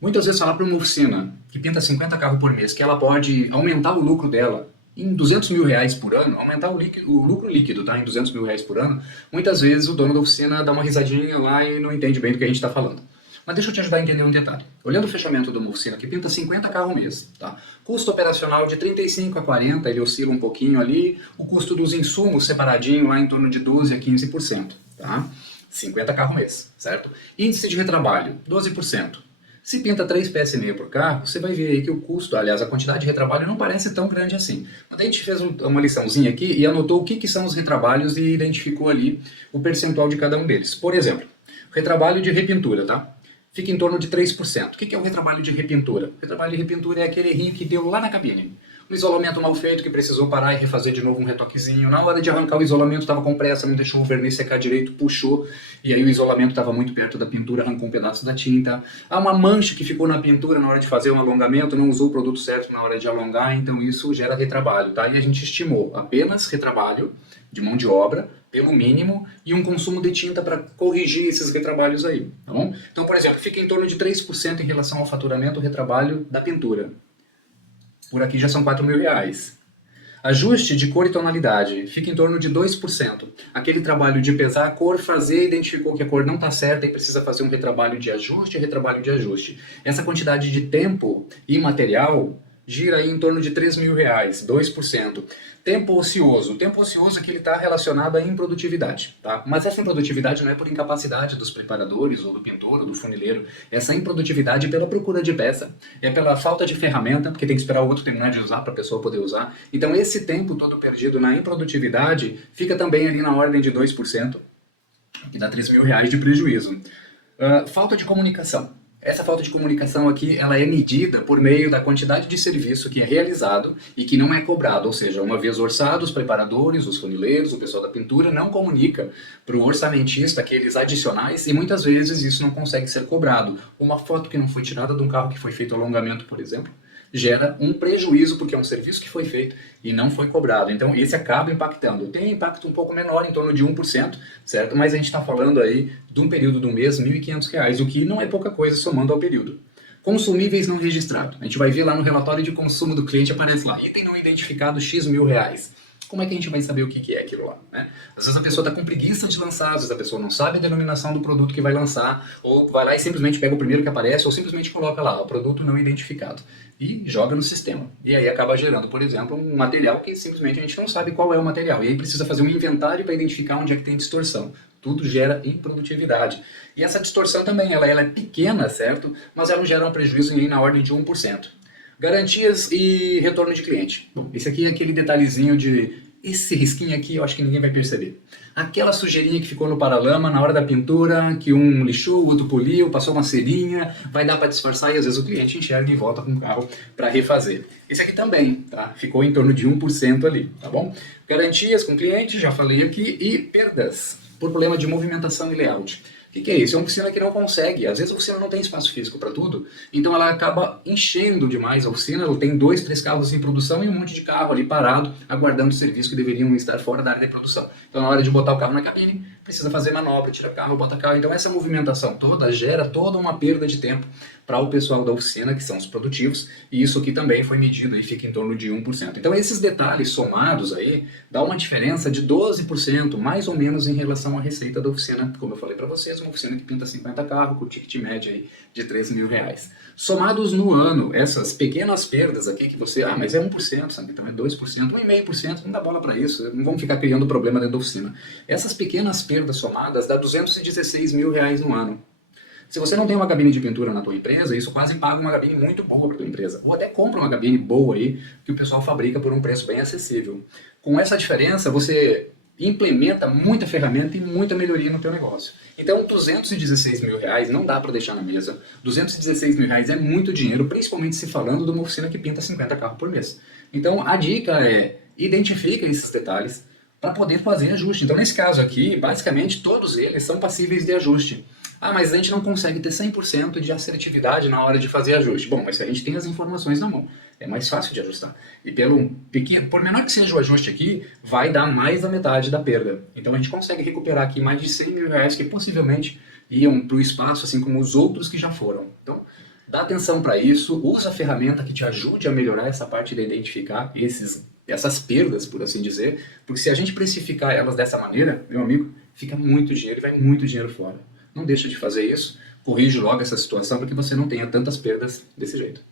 Muitas vezes falar para uma oficina que pinta 50 carros por mês que ela pode aumentar o lucro dela em 200 mil reais por ano, aumentar o lucro líquido, tá? Em 200 mil reais por ano, muitas vezes o dono da oficina dá uma risadinha lá e não entende bem do que a gente está falando. Mas deixa eu te ajudar a entender um detalhe. Olhando o fechamento de uma oficina que pinta 50 carros mês, tá? Custo operacional de 35 a 40, ele oscila um pouquinho ali. O custo dos insumos separadinho lá em torno de 12 a 15%, tá? 50 carros mês, certo? Índice de retrabalho, 12%. Se pinta 3 peças e meia por carro, você vai ver aí que o custo, aliás, a quantidade de retrabalho não parece tão grande assim. Mas a gente fez uma liçãozinha aqui e anotou o que são os retrabalhos e identificou ali o percentual de cada um deles. Por exemplo, retrabalho de repintura, tá? Fica em torno de 3%. O que é o retrabalho de repintura? O retrabalho de repintura é aquele errinho que deu lá na cabine. Um isolamento mal feito que precisou parar e refazer de novo um retoquezinho. Na hora de arrancar o isolamento estava com pressa, não deixou o verniz secar direito, puxou, e aí o isolamento estava muito perto da pintura, arrancou um pedaço da tinta. Há uma mancha que ficou na pintura na hora de fazer um alongamento, não usou o produto certo na hora de alongar, então isso gera retrabalho, tá? E a gente estimou apenas retrabalho de mão de obra, pelo mínimo, e um consumo de tinta para corrigir esses retrabalhos aí, tá bom? Então, por exemplo, fica em torno de 3% em relação ao faturamento, o retrabalho da pintura. Por aqui já são 4 mil reais. Ajuste de cor e tonalidade, fica em torno de 2%. Aquele trabalho de pesar a cor, fazer, identificou que a cor não está certa e precisa fazer um retrabalho de ajuste, retrabalho de ajuste. Essa quantidade de tempo e material gira aí em torno de 3 mil reais, 2%. Tempo ocioso. O tempo ocioso é que ele está relacionado à improdutividade, tá? Mas essa improdutividade não é por incapacidade dos preparadores, ou do pintor, ou do funileiro. Essa improdutividade é pela procura de peça. É pela falta de ferramenta, porque tem que esperar o outro terminar de usar para a pessoa poder usar. Então esse tempo todo perdido na improdutividade fica também ali na ordem de 2%, que dá 3 mil reais de prejuízo. Falta de comunicação. Essa falta de comunicação aqui, ela é medida por meio da quantidade de serviço que é realizado e que não é cobrado, ou seja, uma vez orçado, os preparadores, os funileiros, o pessoal da pintura não comunica para o orçamentista aqueles adicionais e muitas vezes isso não consegue ser cobrado. Uma foto que não foi tirada de um carro que foi feito alongamento, por exemplo, gera um prejuízo porque é um serviço que foi feito e não foi cobrado. Então esse acaba impactando. Tem um impacto um pouco menor, em torno de 1%, certo? Mas a gente está falando aí de um período do mês, R$ 1.500, o que não é pouca coisa somando ao período. Consumíveis não registrados. A gente vai ver lá no relatório de consumo do cliente, aparece lá, item não identificado X mil reais. Como é que a gente vai saber o que é aquilo lá, né? Às vezes a pessoa está com preguiça de lançar, às vezes a pessoa não sabe a denominação do produto que vai lançar, ou vai lá e simplesmente pega o primeiro que aparece, ou simplesmente coloca lá, o produto não identificado, e joga no sistema. E aí acaba gerando, por exemplo, um material que simplesmente a gente não sabe qual é o material, e aí precisa fazer um inventário para identificar onde é que tem distorção. Tudo gera improdutividade. E essa distorção também, ela é pequena, certo? Mas ela gera um prejuízo aí na ordem de 1%. Garantias e retorno de cliente. Bom, esse aqui é aquele detalhezinho de... Esse risquinho aqui eu acho que ninguém vai perceber. Aquela sujeirinha que ficou no paralama na hora da pintura, que um lixou, o outro poliu, passou uma cerinha, vai dar para disfarçar e às vezes o cliente enxerga e volta com o carro para refazer. Esse aqui também, tá? Ficou em torno de 1% ali, tá bom? Garantias com cliente, já falei aqui, e perdas por problema de movimentação e layout. O que é isso? É uma oficina que não consegue. Às vezes a oficina não tem espaço físico para tudo, então ela acaba enchendo demais a oficina. Ela tem 2, 3 carros em produção e um monte de carro ali parado, aguardando o serviço que deveriam estar fora da área de produção. Então, na hora de botar o carro na cabine, precisa fazer manobra, tira carro, bota carro. Então, essa movimentação toda gera toda uma perda de tempo para o pessoal da oficina, que são os produtivos, e isso aqui também foi medido e fica em torno de 1%. Então, esses detalhes somados aí, dá uma diferença de 12%, mais ou menos, em relação à receita da oficina, como eu falei para vocês, uma oficina que pinta 50 carros, com ticket médio aí de 3 mil reais. Somados no ano, essas pequenas perdas aqui que você... mas é 1%, sabe? Então é 2%, 1,5%, não dá bola para isso, não vamos ficar criando problema dentro da oficina. Essas pequenas perdas somadas dá 216 mil reais no ano. Se você não tem uma cabine de pintura na tua empresa, isso quase paga uma cabine muito boa para tua empresa. Ou até compra uma cabine boa aí, que o pessoal fabrica por um preço bem acessível. Com essa diferença, você implementa muita ferramenta e muita melhoria no teu negócio. Então, 216 mil reais não dá para deixar na mesa. 216 mil reais é muito dinheiro, principalmente se falando de uma oficina que pinta 50 carros por mês. Então, a dica é, identifica esses detalhes para poder fazer ajuste. Então, nesse caso aqui, basicamente, todos eles são passíveis de ajuste. Mas a gente não consegue ter 100% de assertividade na hora de fazer ajuste. Bom, mas se a gente tem as informações na mão, é mais fácil de ajustar. E pelo pequeno, por menor que seja o ajuste aqui, vai dar mais da metade da perda. Então a gente consegue recuperar aqui mais de 100 mil reais que possivelmente iam para o espaço, assim como os outros que já foram. Então, Dá atenção para isso, usa a ferramenta que te ajude a melhorar essa parte de identificar essas perdas, por assim dizer, porque se a gente precificar elas dessa maneira, meu amigo, fica muito dinheiro e vai muito dinheiro fora. Não deixa de fazer isso, corrige logo essa situação para que você não tenha tantas perdas desse jeito.